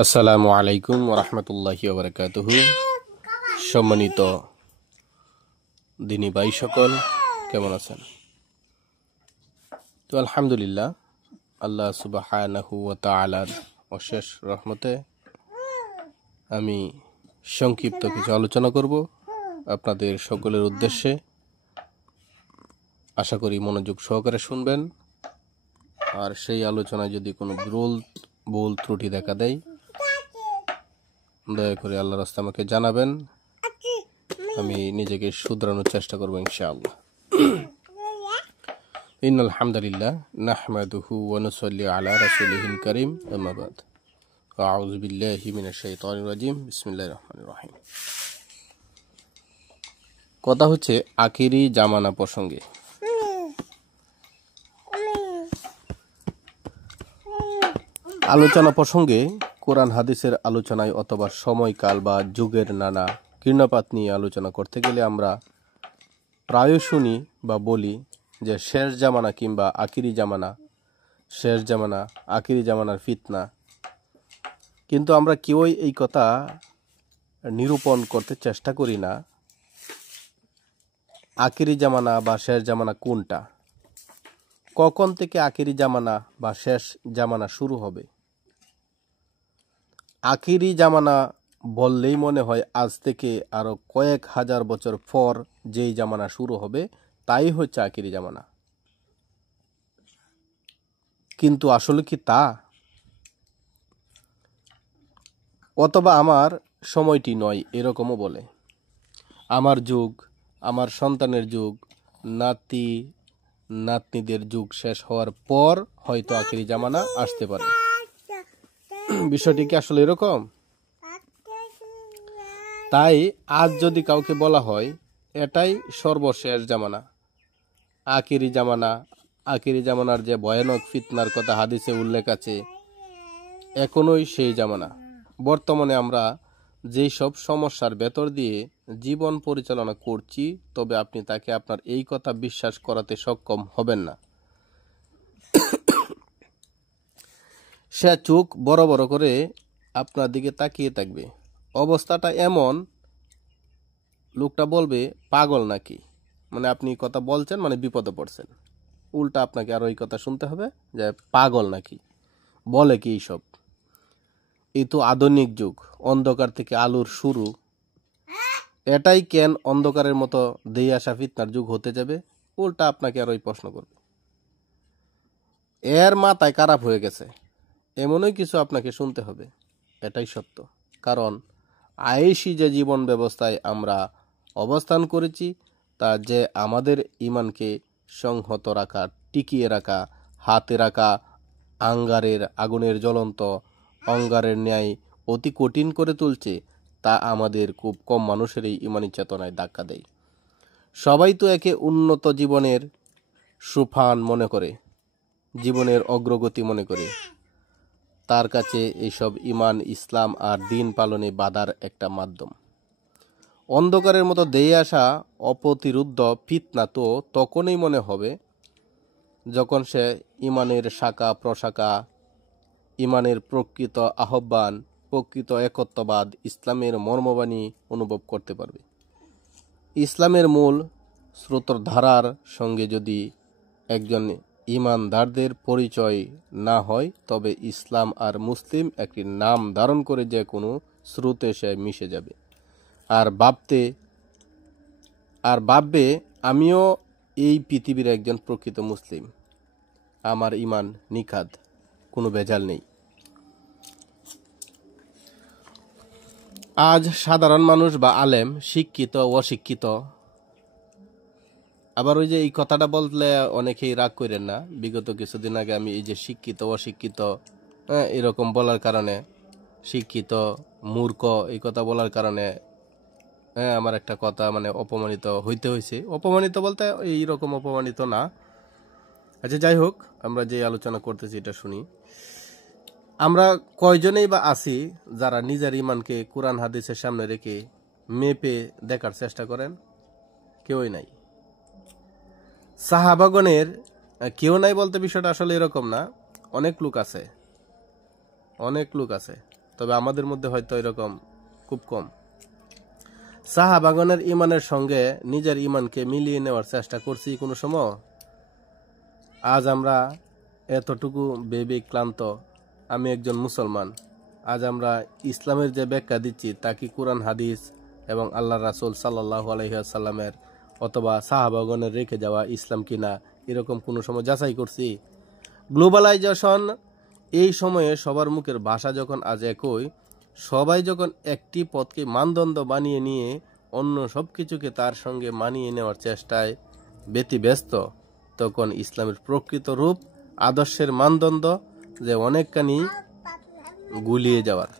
আসসালামু আলাইকুম ওরহমতুল্লাহি ওবরাকাতুহু। সম্মানিত দিনী ভাই সকল, কেমন আছেন? তো আলহামদুলিল্লাহ, আল্লাহ সুবহানাহু ওয়া তাআলার অশেষ রহমতে আমি সংক্ষিপ্ত কিছু আলোচনা করব আপনাদের সকলের উদ্দেশ্যে। আশা করি মনোযোগ সহকারে শুনবেন, আর সেই আলোচনায় যদি কোনো ভুল ত্রুটি দেখা দেয় দয়া করে আল্লাহর রাস্তা আমাকে জানাবেন, আমি নিজেকে শুধরানোর চেষ্টা করব ইনশাআল্লাহ। ইন্নাল হামদুলিল্লাহ নাহমাদুহু ওয়া নুসাল্লি আলা রাসূলিহিল কারীম, আম্মা বাদ। আউযু বিল্লাহি মিনাশ শাইতানির রাজীম, বিসমিল্লাহির রহমানির রহিম। কথা হচ্ছে আখিরি জামানা প্রসঙ্গে। আলোচনা প্রসঙ্গে কোরআন হাদিসের আলোচনায় অথবা সময়কাল বা যুগের নানা কীর্ণপাত নিয়ে আলোচনা করতে গেলে আমরা প্রায় শুনি বা বলি যে শেষ জামানা কিংবা আখিরি জামানা, শেষ জামানা, আখিরি জামানার ফিতনা। কিন্তু আমরা কেউই এই কথা নিরূপণ করতে চেষ্টা করি না আখিরি জামানা বা শেষ জামানা কোনটা, কখন থেকে আখিরি জামানা বা শেষ জামানা শুরু হবে। আখিরি জামানা বললেই মনে হয় আজ থেকে আরো কয়েক হাজার বছর পর যেই জামানা শুরু হবে তাই হচ্ছে আখিরি জামানা। কিন্তু আসলে কি তা? অথবা আমার সময়টি নয় এরকমও বলে। আমার যুগ, আমার সন্তানের যুগ, নাতি নাতনিদের যুগ শেষ হওয়ার পর হয়তো আখিরি জামানা আসতে পারে। বিষয়টি কি আসলে এরকম? তাই আজ যদি কাউকে বলা হয় এটাই সর্বশেষ জামানা, আখিরি জামানা, আখিরি জামানার যে ভয়ানক ফিতনার কথা হাদিসে উল্লেখ আছে, এখনোই সেই জামানা। বর্তমানে আমরা যেই সব সমস্যার ভেতর দিয়ে জীবন পরিচালনা করছি, তবে আপনি তাকে আপনার এই কথা বিশ্বাস করাতে সক্ষম হবেন না। সে চোখ বড় বড় করে আপনার দিকে তাকিয়ে থাকবে। অবস্থাটা এমন, লোকটা বলবে পাগল নাকি, মানে আপনি কথা বলছেন মানে বিপদে পড়ছেন। উল্টা আপনাকে আরো এই কথা শুনতে হবে যে পাগল নাকি, বলে কি এইসব। এই তো আধুনিক যুগ, অন্ধকার থেকে আলোর শুরু। এটাই কেন অন্ধকারের মতো দিয়ে আসা ফিতনার যুগ হতে যাবে? উল্টা আপনাকে আরো এই প্রশ্ন করবে। এর মাথায় খারাপ হয়ে গেছে, এমনই কিছু আপনাকে শুনতে হবে। এটাই সত্য। কারণ আয়েশি যে জীবন ব্যবস্থায় আমরা অবস্থান করেছি, তা যে আমাদের ইমানকে সংহত রাখা, টিকিয়ে রাখা, হাতে রাখা আঙ্গারের আগুনের জ্বলন্ত অঙ্গারের ন্যায় অতি কঠিন করে তুলছে, তা আমাদের খুব কম মানুষেরই ইমানি চেতনায় ধাক্কা দেয়। সবাই তো একে উন্নত জীবনের সুফান মনে করে, জীবনের অগ্রগতি মনে করে। তার কাছে এইসব ইমান, ইসলাম আর দিন পালনে বাধার একটা মাধ্যম। অন্ধকারের মতো দেয়ে আসা অপ্রতিরুদ্ধ ফিতনা তো তখনই মনে হবে যখন সে ইমানের শাখা প্রশাখা, ইমানের প্রকৃত আহ্বান, প্রকৃত একত্ববাদ, ইসলামের মর্মবাণী অনুভব করতে পারবে। ইসলামের মূল স্রোতধারার সঙ্গে যদি একজন ইমানদারদের পরিচয় না হয়, তবে ইসলাম আর মুসলিম একটি নাম ধারণ করে যে কোনো স্রোতে সে মিশে যাবে। আর ভাববে আমিও এই পৃথিবীর একজন প্রকৃত মুসলিম, আমার ইমান নিখাদ, কোনো ভেজাল নেই। আজ সাধারণ মানুষ বা আলেম, শিক্ষিত অশিক্ষিত, আবার ওই যে এই কথাটা বললে অনেকেই রাগ করেন না। বিগত কিছুদিন আগে আমি এই যে শিক্ষিত অশিক্ষিত এরকম বলার কারণে, শিক্ষিত মূর্খ এই কথা বলার কারণে আমার একটা কথা মানে অপমানিত হইতে হয়েছে। অপমানিত বলতে এইরকম অপমানিত না। আচ্ছা, যাই হোক, আমরা যে আলোচনা করতেছি এটা শুনি। আমরা কয়জনেই বা আছি যারা নিজের ইমানকে কোরআন হাদিসের সামনে রেখে মেপে দেখার চেষ্টা করেন? কেউই নাই। সাহাবাগণের কেউ নাই বলতে বিষয়টা আসলে এরকম না, অনেক লোক আছে, অনেক লোক আছে। তবে আমাদের মধ্যে হয়তো এরকম খুব কম। সাহাবাগণের ইমানের সঙ্গে নিজের ইমানকে মিলিয়ে নেওয়ার চেষ্টা করছি কোনো সময়? আজ আমরা এতটুকু বেবি ক্লান্ত, আমি একজন মুসলমান, আজ আমরা ইসলামের যে ব্যাখ্যা দিচ্ছি তা কি কোরআন হাদিস এবং আল্লাহ রাসূল সাল্লাল্লাহু আলাইহি ওয়াসাল্লামের অথবা সাহাবাগণের রেখে যাওয়া ইসলাম কিনা এরকম কোনো সময় যাচাই করছি? গ্লোবালাইজেশন, এই সময়ে সবার মুখের ভাষা যখন আজ একই, সবাই যখন একটি পথকে মানদণ্ড বানিয়ে নিয়ে অন্য সব কিছুকে তার সঙ্গে মানিয়ে নেওয়ার চেষ্টায় ব্যতিব্যস্ত, তখন ইসলামের প্রকৃত রূপ, আদর্শের মানদণ্ড যে অনেকখানি গুলিয়ে যাওয়ার,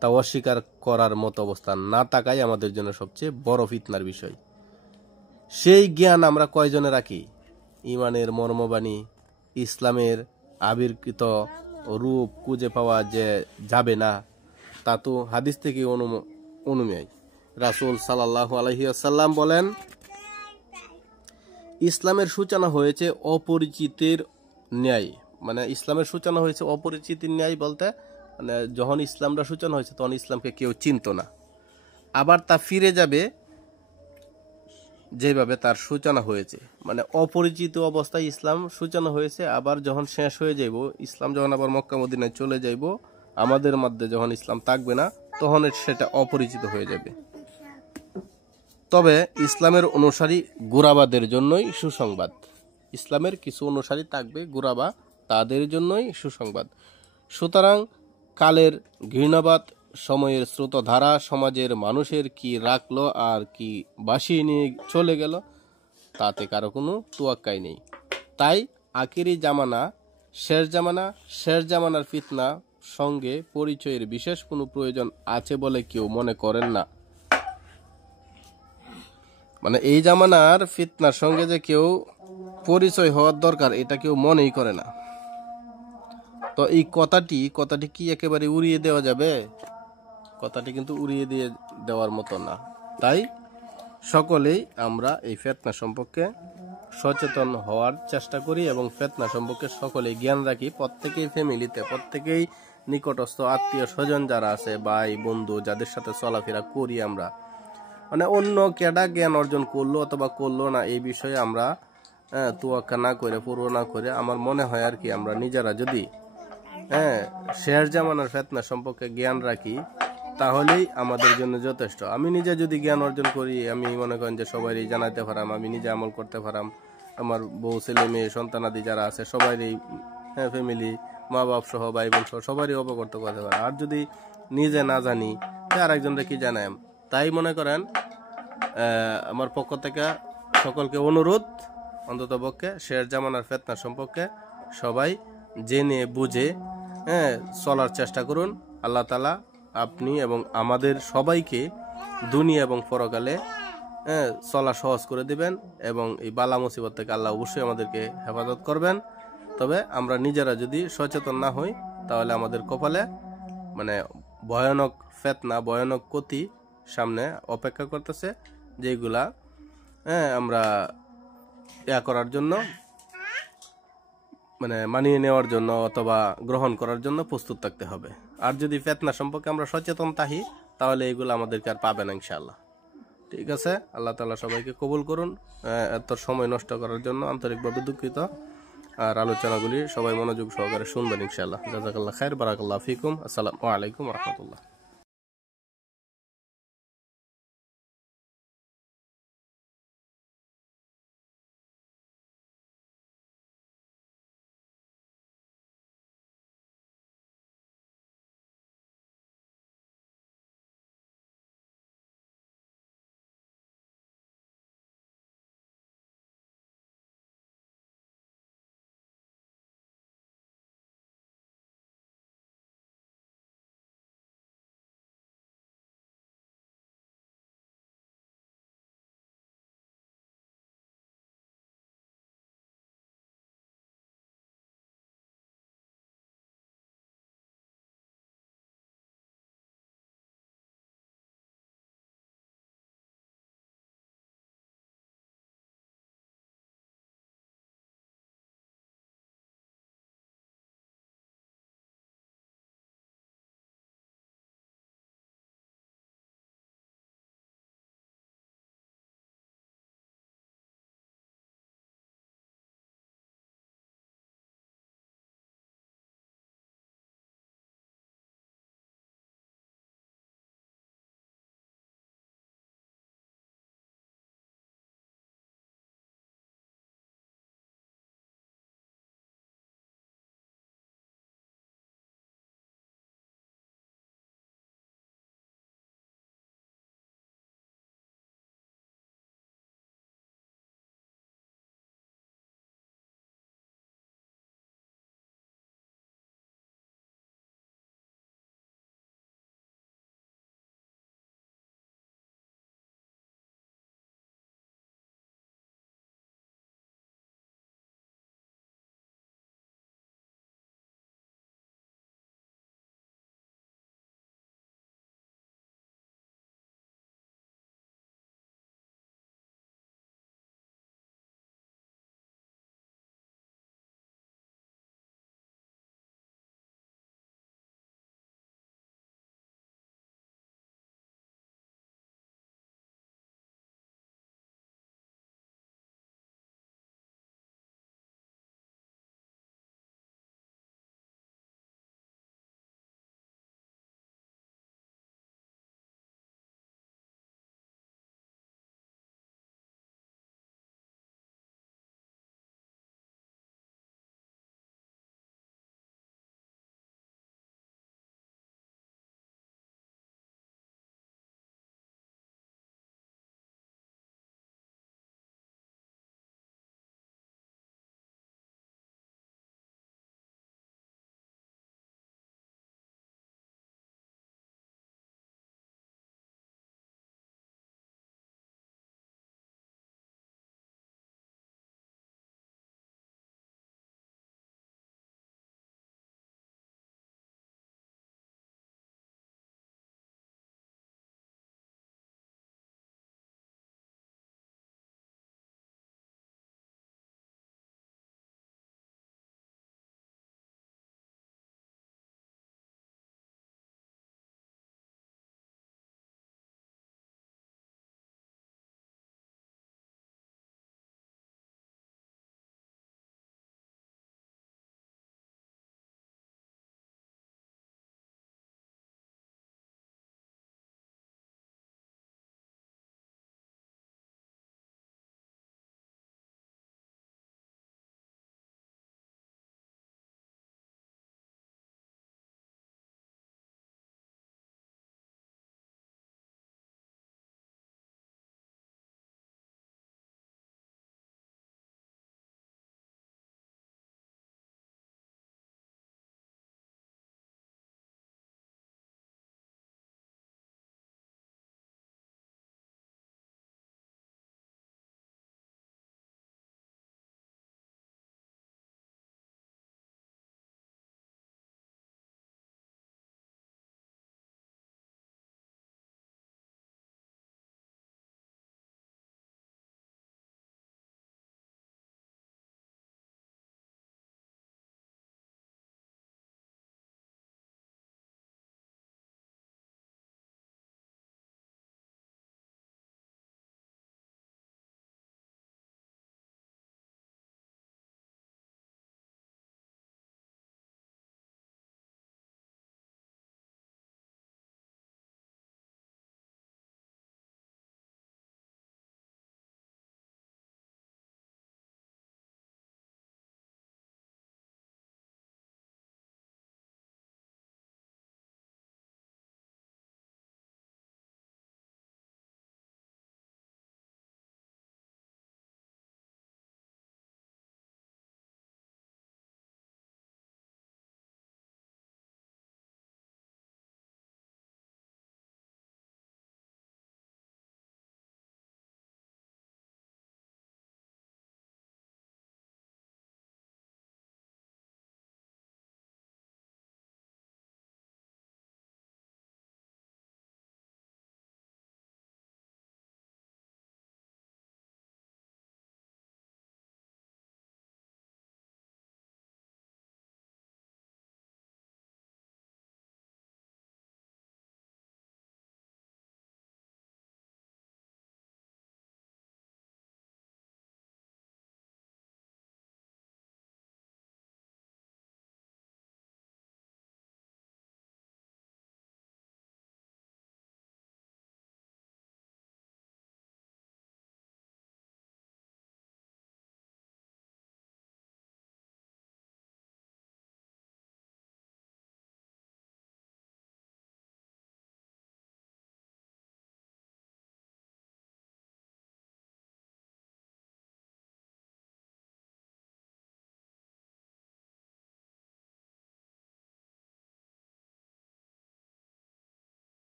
তা অস্বীকার করার মতো অবস্থা না থাকাই আমাদের জন্য সবচেয়ে বড় ফিতনার বিষয়। সেই জ্ঞান আমরা কয়জনে রাখি? ইমানের মর্মবাণী, ইসলামের আবির্কৃত রূপ খুঁজে পাওয়া যে যাবে না, তা তো হাদিস থেকে অনুমেয়। রাসূল সাল্লাল্লাহু আলাইহি ওয়াসাল্লাম বলেন, ইসলামের সূচনা হয়েছে অপরিচিতের ন্যায়। মানে ইসলামের সূচনা হয়েছে অপরিচিতের ন্যায় বলতে মানে যখন ইসলামটা সূচনা হয়েছে তখন ইসলামকে কেউ চিনত না, আবার তা ফিরে যাবে যেভাবে তার সূচনা হয়েছে। মানে অপরিচিত অবস্থায় ইসলাম সূচনা হয়েছে, আবার যখন শেষ হয়ে যাইব, ইসলাম যখন আবার মক্কা মদিনায় চলে যাইব, আমাদের মধ্যে যখন ইসলাম থাকবে না তখন সেটা অপরিচিত হয়ে যাবে। তবে ইসলামের অনুসারী গুরাবাদের জন্যই সুসংবাদ। ইসলামের কিছু অনুসারী থাকবে গুরাবা, তাদের জন্যই সুসংবাদ। সুতরাং কালের ঘৃণাবাদ, সময়ের স্রোতধারা সমাজের মানুষের কি রাখলো আর কি বাসিয়ে নিয়ে চলে গেল, তাতে কারো কোনো তোয়াক্কাই নেই। তাই আখিরি জামানা, শেষ জামানার ফিতনা সঙ্গে পরিচয়ের বিশেষ কোনো প্রয়োজন আছে বলে কেউ মনে করেন না। মানে এই জামানার ফিতনার সঙ্গে যে কেউ পরিচয় হওয়ার দরকার, এটা কেউ মনেই করে না। তো এই কথাটি কি একেবারে উড়িয়ে দেওয়া যাবে? কথাটি কিন্তু উড়িয়ে দিয়ে দেওয়ার মতো না। তাই সকলেই আমরা এই ফিতনা সম্পর্কে সচেতন হওয়ার চেষ্টা করি এবং ফিতনা সম্পর্কে সকলেই জ্ঞান রাখি। প্রত্যেকেই ফ্যামিলিতে, প্রত্যেকেই নিকটস্থ আত্মীয় স্বজন যারা আছে, ভাই বন্ধু যাদের সাথে চলাফেরা করি আমরা, মানে অন্য কেডা জ্ঞান অর্জন করলো অথবা করলো না এই বিষয়ে আমরা তোয়াক্কা না করে, পূর্ব না করে, আমার মনে হয় আর কি আমরা নিজেরা যদি শেষ জামানার ফিতনা সম্পর্কে জ্ঞান রাখি তাহলেই আমাদের জন্য যথেষ্ট। আমি নিজে যদি জ্ঞান অর্জন করি, আমি মনে করেন যে সবাই জানাতে পারাম, আমি নিজে আমল করতে পারাম, আমার বউ ছেলে মেয়ে সন্তানাদি যারা আছে সবাই ফ্যামিলি, মা বাপ সহ, ভাই বোন সহ সবারই অবগত করতে পারে। আর যদি নিজে না জানি আর একজনকে কি জানাই? তাই মনে করেন আমার পক্ষ থেকে সকলকে অনুরোধ, অন্তত পক্ষে শেষ জামানার ফিতনা সম্পর্কে সবাই জেনে বুঝে চলার চেষ্টা করুন। আল্লাহ তাআলা আপনি এবং আমাদের সবাইকে দুনিয়া এবং পরকালে চলা সহজ করে দিবেন এবং এই বালা মুসিবত থেকে আল্লাহ অবশ্যই আমাদেরকে হেফাজত করবেন। তবে আমরা নিজেরা যদি সচেতন না হই তাহলে আমাদের কপালে মানে ভয়ানক ফিতনা, ভয়ানক ক্ষতি সামনে অপেক্ষা করতেছে, যেগুলা আমরা করার জন্য, মানে মানিয়ে নেওয়ার জন্য অথবা গ্রহণ করার জন্য প্রস্তুত থাকতে হবে। আর যদি ফিতনা সম্পর্কে আমরা সচেতন থাকি তাহলে এগুলো আমাদেরকে আর পাবে না ইনশাআল্লাহ। ঠিক আছে, আল্লাহ তাআলা সবাইকে কবুল করুন। এত সময় নষ্ট করার জন্য আন্তরিকভাবে দুঃখিত। আর আলোচনাগুলি সবাই মনোযোগ সহকারে শুনবেন ইনশাআল্লাহ। জাযাকাল্লাহ খাইর, বারাকাল্লাহু ফিকুম। আসসালামু আলাইকুম ওয়া রাহমাতুল্লাহ।